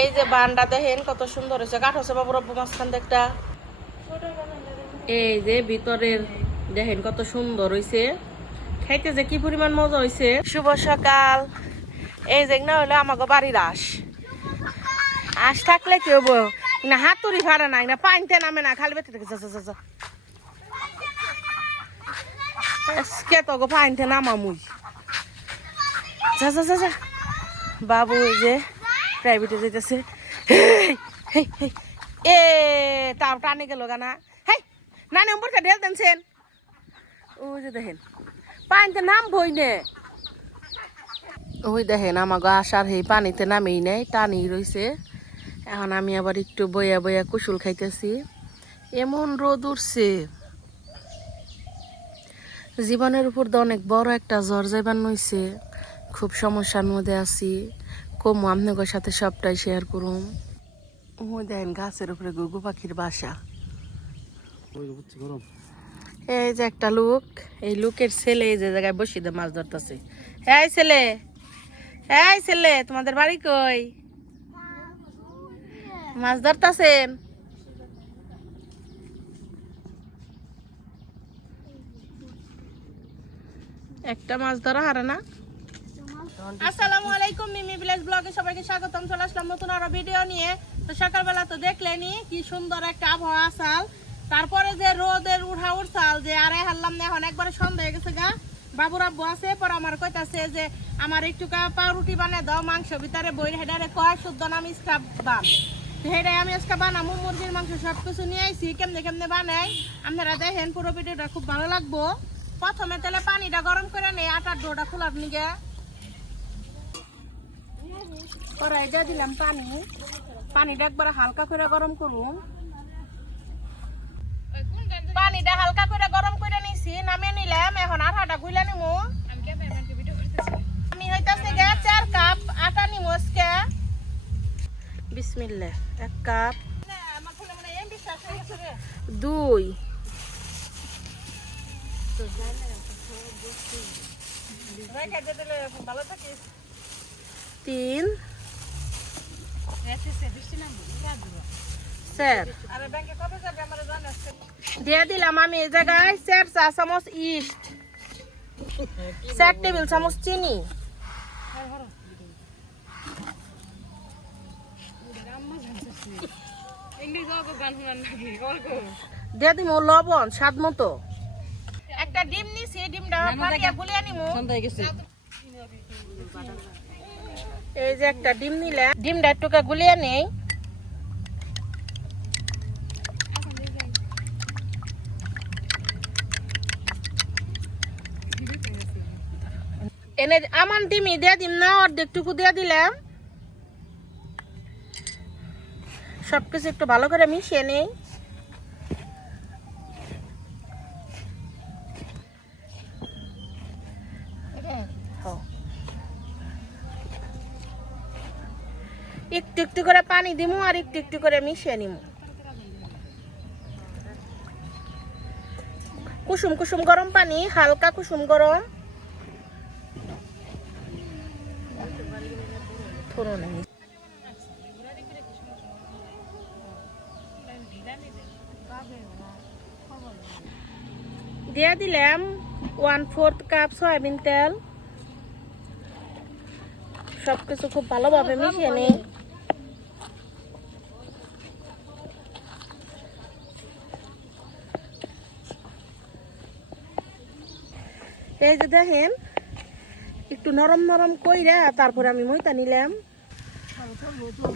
এই যে বানটা দেখেন কত সুন্দর হয়েছে। কাঠ হচ্ছে বাবুর মাঝখান একটা। এই যে ভিতরের দেখেন কত সুন্দর হয়েছে। খাইতে যে কি পরিমাণ মজা হয়েছে। শুভ সকাল। এই যে না, হলো আমাকে বাড়ির আস আস থাকলে কি হব? না, হাতুড়ি ভাড়া নাই না, পানিতে নামে না, খালি বেঁচে থেকে, যা যা। আজকে তো গো পানিতে নামা মুই যা যা যা। বাবু এই যে প্রাইভেটে যেতেছে। এ, তাও টানে গেল গানা হেই নানি উপরটা ঢেল দেনছেন। ওই যে দেখেন, পানিতে নাম বই নে। ওই দেখেন আমাকে আসার সেই পানিতে নামেই নেই টানি রইছে। এখন আমি আবার একটু বইয়া বইয়া কুসুল খাইতেছি। এমন রোদ উঠছে। জীবনের উপর তো অনেক বড় একটা জ্বর যাইবার নইছে। খুব সমস্যার মধ্যে আছি। কমু আপনাদের সাথে সবটাই শেয়ার করুম। ওই দেখেন গাছের উপরে গুগু পাখির বাসা। এই যে একটা লোক এই লোকের ছেলে এই যে জায়গায় বসে দিয়ে মাছ ধরতেছে। এই ছেলে এই ছেলে তোমাদের বাড়ি কই? মাছ ধরতেছেন? একটা মাছ ধরা হারে না? আসসালামু আলাইকুম মিমি ভিলেজ ব্লগে সবাইকে স্বাগতম। চলে আসলাম নতুন আরও ভিডিও নিয়ে। তো সকালবেলা তো দেখলেনি কি সুন্দর একটা আবহাওয়া আসাল। তারপরে যে রোদের উঠা উঠছাল যে আরে হারলাম না এখন একবারে সন্ধ্যা হয়ে গেছে গা। বাবুর আব্বু আছে পর আমার কইতাছে যে আমার একটু কা পাউরুটি বানিয়ে দাও মাংস ভিতরে বই হেডারে কয় শুদ্ধ নাম স্ক্রাব বান। হেডে আমি আজকে বানাবো মুরগির মাংস সব কিছু নিয়ে আইছি কেমনে কেমনে বানাই। আপনারা দেখেন পুরো ভিডিওটা খুব ভালো লাগবো। প্রথমে তেলে পানিটা গরম করে নেই আটার ডোটা খোলার নিগে কড়াই দিয়ে দিলাম পানি। পানিটা একবার হালকা করে গরম করুন। পানিটা হালকা করে গরম করে নিছি নামিয়ে নিলাম। এখন আটাটা গুলে নিমু। আমি হইতাছে গে চার কাপ আটা নিমু আজকে। বিসমিল্লাহ এক কাপ। দুই। তিন। স্যার। দিয়ে দিলাম আমি এই জায়গায় চার চা চামচ ইস্ট। চার টেবিল চামচ চিনি। দিয়ে দিব লবণ স্বাদ মতো। একটা ডিম নিছি ডিমটা গুলিয়ে নিমু। এই যে একটা ডিম নিলে, ডিমটা একটু গুলিয়ে নেই। এনে আমার ডিমই দিয়ে দিম না, অর্ধেকটুকু দিয়ে দিলাম। সবকিছু একটু ভালো করে মিশিয়ে নেই। একটু একটু করে পানি দিমু আর একটু একটু করে মিশিয়ে নিমু। কুসুম কুসুম গরম পানি, হালকা কুসুম গরম। দিয়ে দিলাম ওয়ান ফোর্থ কাপ সয়াবিন তেল। সবকিছু খুব ভালোভাবে মিশিয়ে নিই এই যে দেখেন একটু নরম নরম কইরা তারপরে আমি মইতা নিলাম।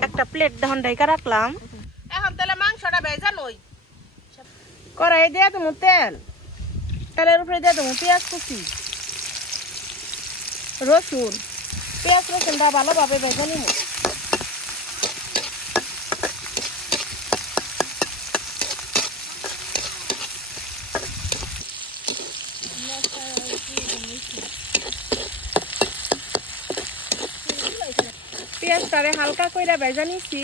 একটা প্লেট দহন ডাইকা রাখলাম। এখন তাহলে মাংসটা ভেজা নই কড়াই দিয়ে দেবো তেল। তেলের উপরে দিয়ে দেবো পেঁয়াজ কুচি রসুন। পেঁয়াজ রসুনটা ভালোভাবে ভেজে নিব। তারে হালকা কইরা ভেজা নিছি।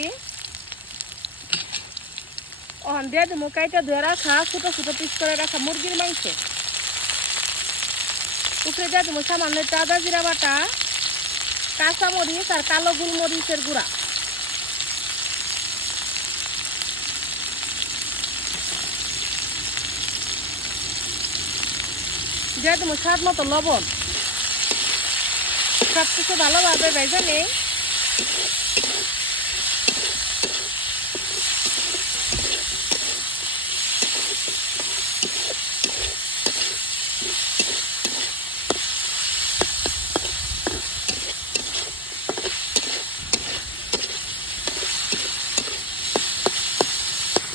অহন দিয়ে দিব কাইটা ধুয়ে রাখা ছোটো ছোটো পিস করে রাখা মুরগির মাংস। উপরে দিয়ে দিব সামান্য তাজা জিরা বাটা, কাঁচা মরিচ আর কালো গুল মরিচের গুঁড়া। দিয়া দিব স্বাদ মতো লবণ। সব কিছু ভালোভাবে বেজা নেই।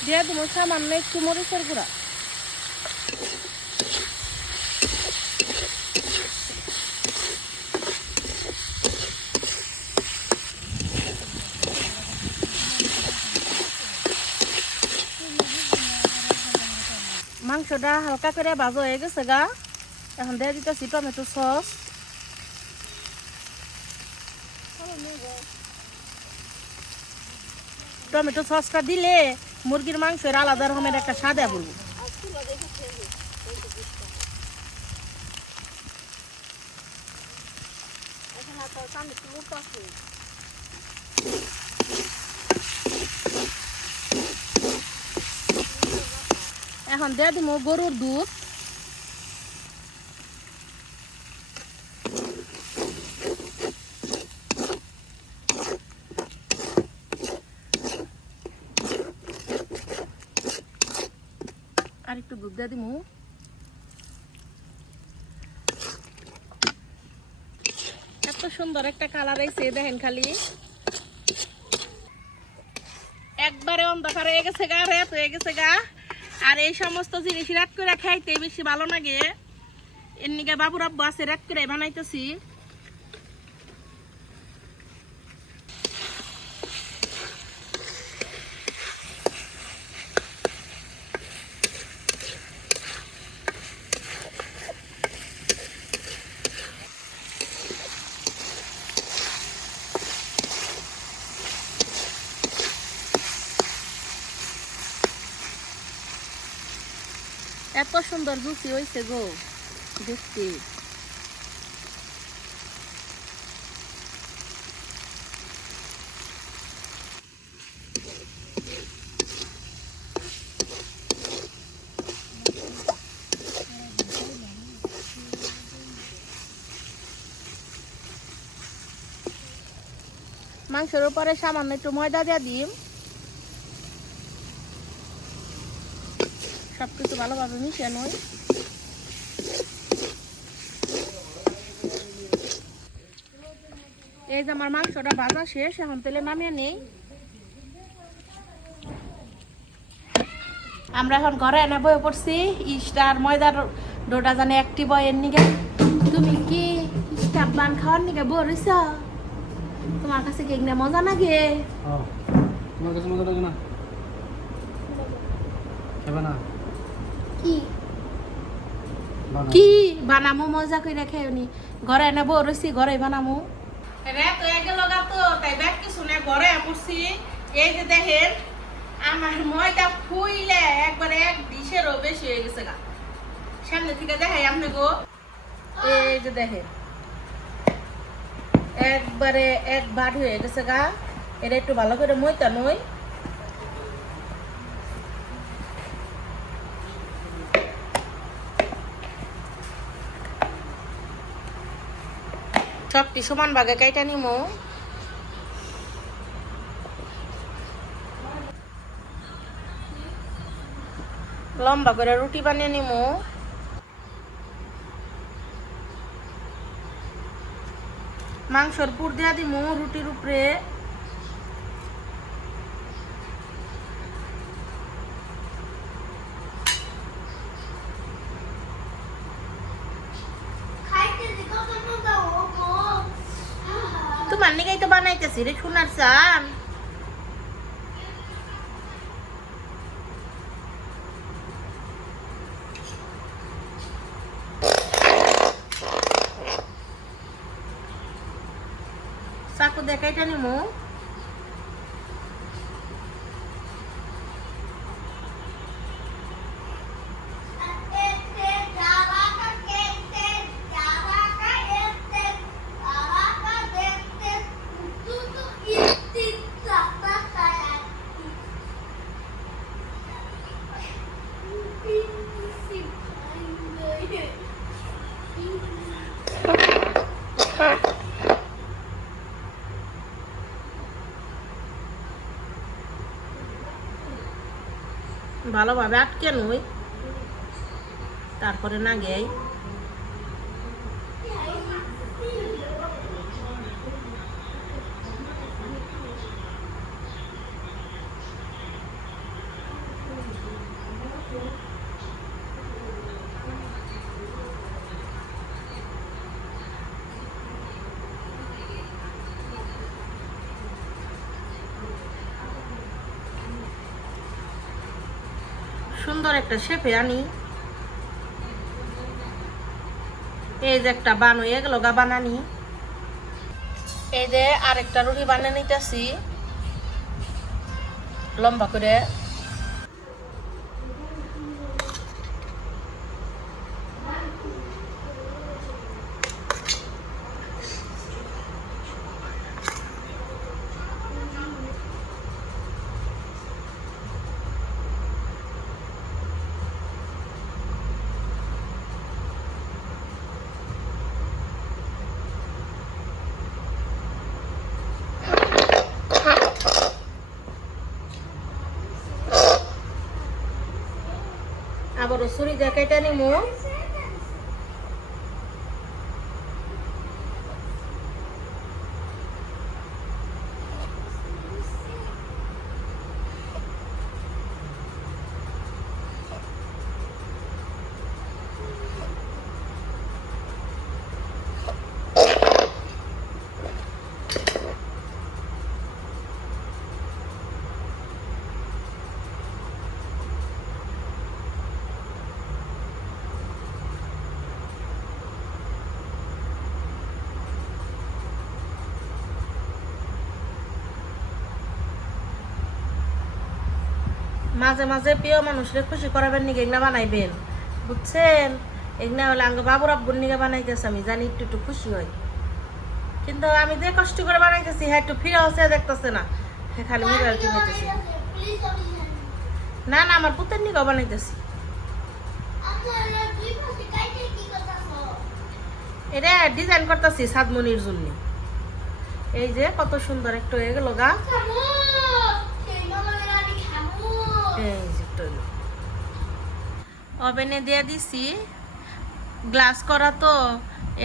দিয়ে দেবো সামান্য একটু মরিচের গুঁড়া। মাংসটা হালকা করে ভাজা হয়ে গেছে গা। এখন দিয়ে দিতেছি টমেটো সস টমেটো সসটা দিলে মুরগির মাংসের আলাদা রকমের একটা সাদা বলব এখন দিয়ে দিব গরুর দুধ। আর একটু দুধ দিয়ে দিব এত সুন্দর একটা কালার আইছে দেখেন খালি। একবারে অন্ধকার হয়ে গেছে গা, রেত হয়ে গেছে গা। আর এই সমস্ত জিনিস রাত করে খাইতে বেশি ভালো লাগে। এর নিকে বাবুর আব্বু আছে রাত করে বানাইতেছি। এত সুন্দর জুসি হয়েছে গো দেখতে মাংসের উপরে সামান্য একটু ময়দা দিয়ে দিম সবকিছু ভালোভাবে মিশিয়ে নই। এই যে আমার মাংসটা ভাজা শেষ, এখন তেলে নামিয়ে নেই। আমরা এখন ঘরে এনে বয়ে পড়ছি। ইস্টার ময়দার ডোটা জানে একটি বয়ের নিগে। তুমি কি ইস্টার বান খাওয়ার নিগে বরিস তোমার কাছে কেক না মজা লাগে তোমার কাছে মজা লাগে না? খাবে না। কি বানামো? মজা করে খেয়নি ঘরে এনে বউ রইছি ঘরে বানামো। রে তো এগে লগা তো তাই ব্যাগ কিছু না ঘরে পড়ছি এই যে দেখেন আমার ময়দা ফুইলে একবারে এক ডিশেরও বেশি হয়ে গেছে গা। সামনে থেকে দেখাই আপনি গো এই যে দেখেন একবারে এক বাট হয়ে গেছে গা। এটা একটু ভালো করে মইতা নই। সবটি সমান ভাগে কাইটা নিমো। লম্বা করে রুটি বানিয়ে নিমো। মাংসর পুর দিয়া দিমু রুটির উপরে তোমার নিগাই বানাইতেছি রে সোনার চান চাকু দেখাইটা নিমু ভালোভাবে আটকে নই। তারপরে না গেই সুন্দর একটা শেপে আনি। এই যে একটা বান হয়ে গেল, গা বানানি এই যে আরেকটা রুটি বানিয়ে নিতেছি। লম্বা করে। আবারও ছুরি দিয়ে নিমু মাঝে মাঝে প্রিয় মানুষরে খুশি করাবেন নিকে? এগুলা বানাইবেন। বুঝছেন? এগুলা হলে আঙ্গ বাবুর আব্বুর নিকে বানাইতেছে, আমি জানি একটু একটু খুশি হই। কিন্তু আমি যে কষ্ট করে বানাইতেছি হ্যাঁ একটু ফিরে হচ্ছে দেখতেছে না। হ্যাঁ খালি মোবাইল কিনেতেছি না না, আমার পুতের নিকে বানাইতেছি। এটা ডিজাইন করতেছি সাদমনির জন্য। এই যে কত সুন্দর একটা হয়ে গেল গা। ওভেনে দিয়ে দিছি। গ্লাস করা তো,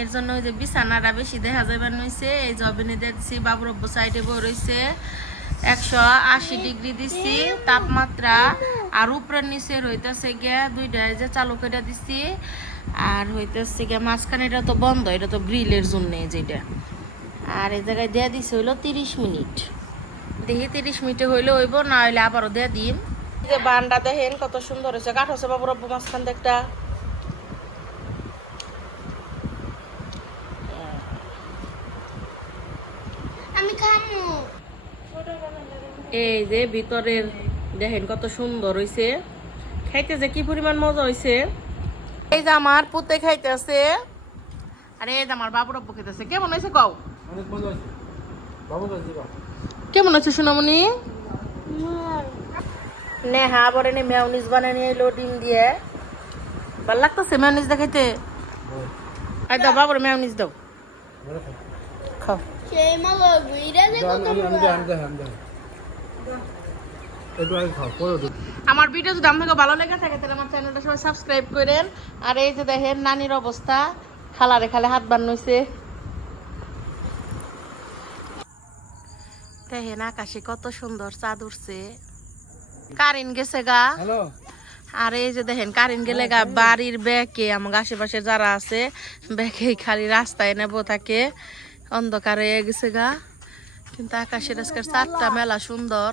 এর জন্য ওই যে বিছানাটা বেশি দেখা যাবে নইছে এই যে ওভেনে দিয়ে দিছি, বাবুর বাবুরব্য সাইডে বই রয়েছে একশো আশি ডিগ্রি দিছি, তাপমাত্রা। আর উপরের নিচে হইতেছে গিয়া দুইটা যে চালু করে দিছি। আর হইতেছে গিয়া মাঝখানে এটা তো বন্ধ, এটা তো গ্রিলের জন্য যেটা আর এই জায়গায় দিয়ে দিছি হইল তিরিশ মিনিট। দেখি তিরিশ মিনিটে হইলে হইব, না হইলে আবারও দিয়ে দিন এই যে বানটা দেখেন কত সুন্দর হয়েছে। কাঠ হচ্ছে বাবুর আব্বু মাঝখান একটা। আমি খামু। এই যে ভিতরের দেখেন কত সুন্দর হয়েছে। খাইতে যে কি পরিমাণ মজা হয়েছে। এই যে আমার পুতে খাইতেছে আর এই যে আমার বাবুর আব্বু খাইতেছে কেমন হয়েছে কও? হয়েছে। বাবু কেমন আছে সোনামণি? নেহা বলে নে মেয়নিস বানিয়ে নিয়ে এলো ডিম দিয়ে। ভালো লাগতেছে মেয়নিস দেখাইতে? আই দাও বাবুর মেয়নিস দাও। খাও। আমার ভিডিও যদি আপনাকে ভালো লেগে থাকে তাহলে আমার চ্যানেলটা সবাই সাবস্ক্রাইব করেন। আর এই যে দেখেন নানির অবস্থা। খালারে খালে হাত বান্নইছে দেখেন আকাশে কত সুন্দর চাঁদ উঠছে কারেন গেছে গা। হ্যালো? আর এই যে দেখেন কারেন্ট গেলে গা বাড়ির ব্যাকে আমার আশেপাশে যারা আছে ব্যাকে খালি রাস্তায় নেব থাকে অন্ধকার হয়ে গেছে গা। কিন্তু আকাশের আজকের চারটা মেলা সুন্দর।